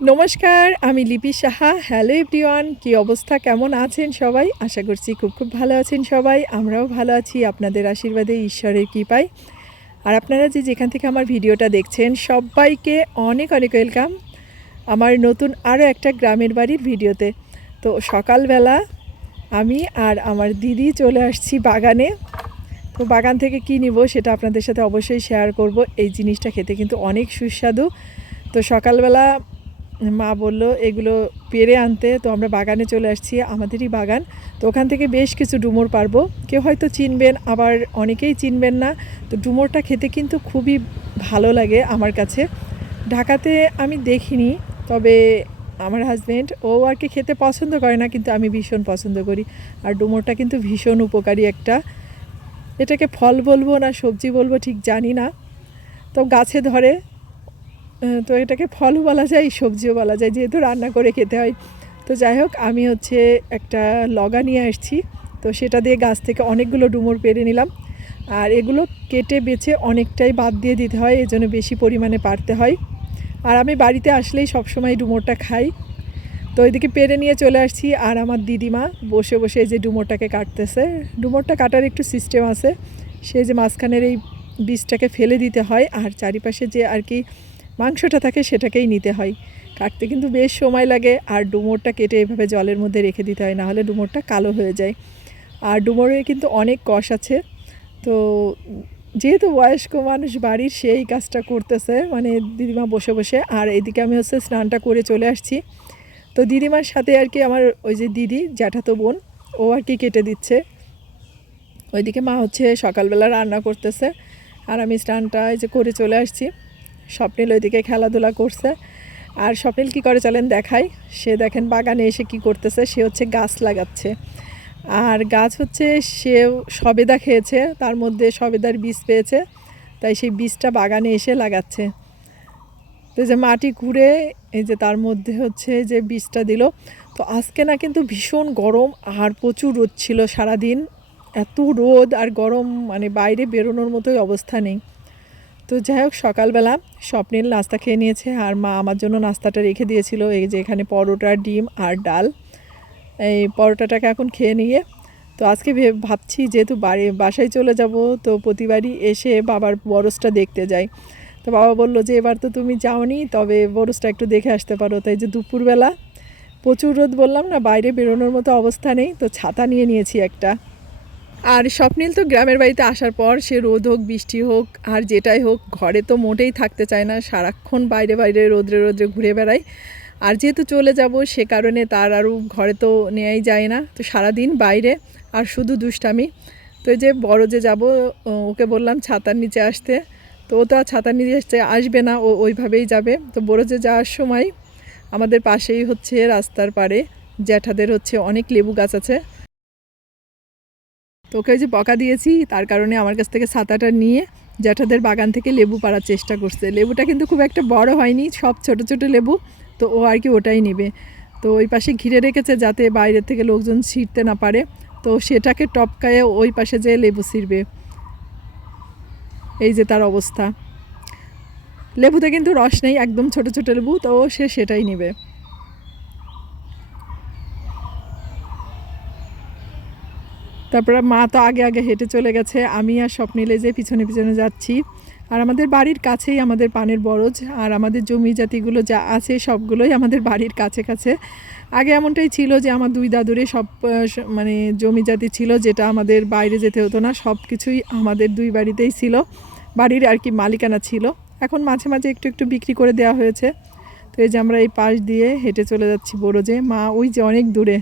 নমস্কার, আমি লিপি সাহা। হ্যালো এভরিওয়ান কি অবস্থা? কেমন আছেন সবাই? আশা করছি খুব খুব ভালো আছেন সবাই। আমরাও ভালো আছি, আপনাদের আশীর্বাদে, ঈশ্বরের কৃপায়। আর আপনারা যে যেখান থেকে আমার ভিডিওটা দেখছেন, সবাইকে অনেক অনেক ওয়েলকাম আমার নতুন আরও একটা গ্রামের বাড়ির ভিডিওতে। তো সকালবেলা আমি আর আমার দিদি চলে আসছি বাগানে। তো বাগান থেকে কী নিব সেটা আপনাদের সাথে অবশ্যই শেয়ার করব। এই জিনিসটা খেতে কিন্তু অনেক সুস্বাদু। তো সকালবেলা মা বলল, এগুলো পেরে আনতে তো আমরা বাগানে চলে আসছি, আমাদেরই বাগান। তো ওখান থেকে বেশ কিছু ডুমুর পারব। কেউ হয়তো চিনবেন, আবার অনেকেই চিনবেন না। তো ডুমুরটা খেতে কিন্তু খুবই ভালো লাগে আমার কাছে। ঢাকাতে আমি দেখিনি, তবে আমার হাজব্যান্ড ও আর কি খেতে পছন্দ করে না, কিন্তু আমি ভীষণ পছন্দ করি। আর ডুমুরটা কিন্তু ভীষণ উপকারী একটা। এটাকে ফল বলব না, সবজি বলব, ঠিক জানি না। তো গাছে ধরে তো এটাকে ফলও বলা যায়, সবজিও বলা যায়, যেহেতু রান্না করে খেতে হয়। তো যাই হোক, আমি হচ্ছে একটা লগা নিয়ে আসছি। তো সেটা দিয়ে গাছ থেকে অনেকগুলো ডুমুর পেরে নিলাম। আর এগুলো কেটে, বেছে অনেকটাই বাদ দিয়ে দিতে হয়, এজন্য বেশি পরিমাণে পারতে হয়। আর আমি বাড়িতে আসলেই সবসময় ডুমুরটা খাই। তো ওইদিকে পেরে নিয়ে চলে আসছি, আর আমার দিদিমা বসে বসে যে ডুমোরটাকে কাটতেছে। ডুমোরটা কাটার একটু সিস্টেম আছে। সে যে মাঝখানের এই বীজটাকে ফেলে দিতে হয়, আর চারিপাশে যে আর কি মাংসটা থাকে সেটাকেই নিতে হয়। কাটতে কিন্তু বেশ সময় লাগে, আর ডুমোরটা কেটে এভাবে জলের মধ্যে রেখে দিতে হয়, নাহলে ডুমোরটা কালো হয়ে যায়। আর ডুমোরে কিন্তু অনেক কষ আছে। তো যেহেতু বয়স্ক মানুষ বাড়ির সেই কাজটা করতেছে মানে দিদিমা বসে বসে, আর এদিকে আমি হচ্ছে স্নানটা করে চলে আসছি। তো দিদিমার সাথে আর কি আমার ওই যে দিদি, জ্যাঠাতো বোন, ও আর কি কেটে দিচ্ছে। ওইদিকে মা হচ্ছে সকালবেলা রান্না করতেছে, আর আমি স্নানটা এই যে করে চলে আসছি। স্বপ্নিল ওইদিকে খেলাধুলা করছে। আর স্বপ্নিল কী করে চলেন দেখাই। সে দেখেন বাগানে এসে কি করতেছে, সে হচ্ছে গাছ লাগাচ্ছে। আর গাছ হচ্ছে, সে সবেদা খেয়েছে, তার মধ্যে সবেদার বীজ পেয়েছে, তাই সেই বীজটা বাগানে এসে লাগাচ্ছে। তো যে মাটি ঘুরে এই যে তার মধ্যে হচ্ছে যে বীজটা দিল। তো আজকে না কিন্তু ভীষণ গরম আর প্রচুর রোদ ছিল সারাদিন। এত রোদ আর গরম মানে বাইরে বেরোনোর মতোই অবস্থা নেই। তো যাই হোক, সকালবেলা স্বপ্নিল নাস্তা খেয়ে নিয়েছে আর মা আমার জন্য নাস্তাটা রেখে দিয়েছিল। এই যে এখানে পরোটা, ডিম আর ডাল। এই পরোটাটাকে এখন খেয়ে নিয়ে তো আজকে ভাবছি যেহেতু বাড়ি, বাসায় চলে যাব, তো প্রতিবারই এসে বাবার বরসটা দেখতে যাই। তো বাবা বলল যে, এবার তো তুমি যাওনি, তবে বরসটা একটু দেখে আসতে পারো। তাই যে দুপুরবেলা প্রচুর রোদ বললাম না, বাইরে বেরোনোর মতো অবস্থা নেই, তো ছাতা নিয়ে নিয়েছি একটা। আর স্বপ্নিল তো গ্রামের বাড়িতে আসার পর সে রোদ হোক, বৃষ্টি হোক, আর যেটাই হোক, ঘরে তো মোটেই থাকতে চায় না। সারাক্ষণ বাইরে বাইরে রোদ্রে রোদ্রে ঘুরে বেড়ায়। আর যেহেতু চলে যাব, সে কারণে তার আরও ঘরে তো নেওয়াই যায় না। তো সারাদিন বাইরে, আর শুধু দুষ্টামি। তো যে বড় যে যাব ওকে বললাম ছাতার নিচে আসতে। তো ও তো আর ছাতার নিচে আসবে না, ও ওইভাবেই যাবে। তো বড় যে যাওয়ার সময় আমাদের পাশেই হচ্ছে রাস্তার পাড়ে, জ্যাঠাদের হচ্ছে অনেক লেবু গাছ আছে। তো ওকে ওই যে বকা দিয়েছি, তার কারণে আমার কাছ থেকে ছাতাটা নিয়ে জ্যাঠাদের বাগান থেকে লেবু পাড়ার চেষ্টা করছে। লেবুটা কিন্তু খুব একটা বড় হয়নি, সব ছোট ছোট লেবু, তো ও আর কি ওটাই নেবে। তো ওই পাশে ঘিরে রেখেছে যাতে বাইরে থেকে লোকজন ছিঁড়তে না পারে, তো সেটাকে টপকায়ে ওই পাশে যেয়ে লেবু ছিঁড়বে। এই যে তার অবস্থা। লেবুতে কিন্তু রস নেই, একদম ছোট ছোট লেবু, তো সে সেটাই নেবে। তারপরে মা তো আগে আগে হেঁটে চলে গেছে, আমি আর স্বপ্নিলে যে পিছনে পিছনে যাচ্ছি। আর আমাদের বাড়ির কাছেই আমাদের পানের বরজ, আর আমাদের জমি জাতিগুলো যা আছে সবগুলোই আমাদের বাড়ির কাছে কাছে। আগে এমনটাই ছিল যে আমার দুই দাদুরে সব মানে জমি জাতি ছিল, যেটা আমাদের বাইরে যেতে হতো না সব কিছুই আমাদের দুই বাড়িতেই ছিল। বাড়ির আর কি মালিকানা ছিল। এখন মাঝে মাঝে একটু একটু বিক্রি করে দেওয়া হয়েছে। তো এই যে আমরা এই পাশ দিয়ে হেঁটে চলে যাচ্ছি বড়জে, মা ওই যে অনেক দূরে।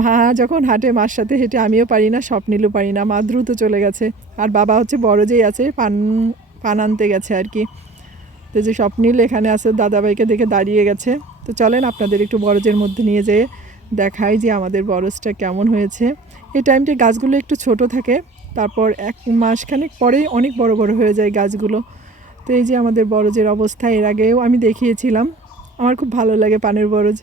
মা যখন হাঁটে মার সাথে হেঁটে, আমিও পারি না, স্বপ্নিলও পারি না, মা দ্রুত চলে গেছে। আর বাবা হচ্ছে বড় যেই আছে, পান পান আনতে গেছে আর কি। তো যে স্বপ্নিল এখানে আছে, দাদাভাইকে দেখে দাঁড়িয়ে গেছে। তো চলেন আপনাদের একটু বরজের মধ্যে নিয়ে যেয়ে দেখাই যে আমাদের বরজটা কেমন হয়েছে। এই টাইমটা গাছগুলো একটু ছোট থাকে, তারপর এক মাসখানেক পরেই অনেক বড় বড় হয়ে যায় গাছগুলো। তো এই যে আমাদের বরজের অবস্থা, এর আগেও আমি দেখিয়েছিলাম। আমার খুব ভালো লাগে পানের বরজ।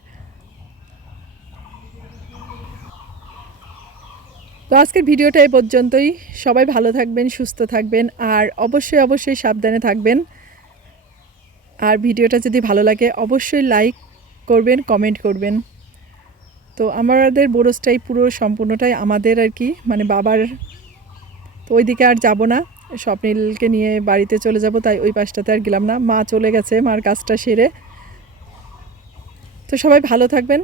তো আজকের ভিডিওটা এ পর্যন্তই। সবাই ভালো থাকবেন, সুস্থ থাকবেন, আর অবশ্যই অবশ্যই সাবধানে থাকবেন। আর ভিডিওটা যদি ভালো লাগে, অবশ্যই লাইক করবেন, কমেন্ট করবেন। তো আমাদের বরজটাই পুরো সম্পূর্ণটাই আমাদের আর কি মানে বাবার। তো ওইদিকে আর যাব না। স্বপ্নিলকে নিয়ে বাড়িতে চলে যাব, তাই ওই পাশটাতে আর গেলাম না। মা চলে গেছে, মার কাজটা সেরে। তো সবাই ভালো থাকবেন।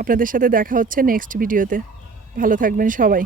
আপনাদের সাথে দেখা হচ্ছে নেক্সট ভিডিওতে ভালো থাকবেন সবাই।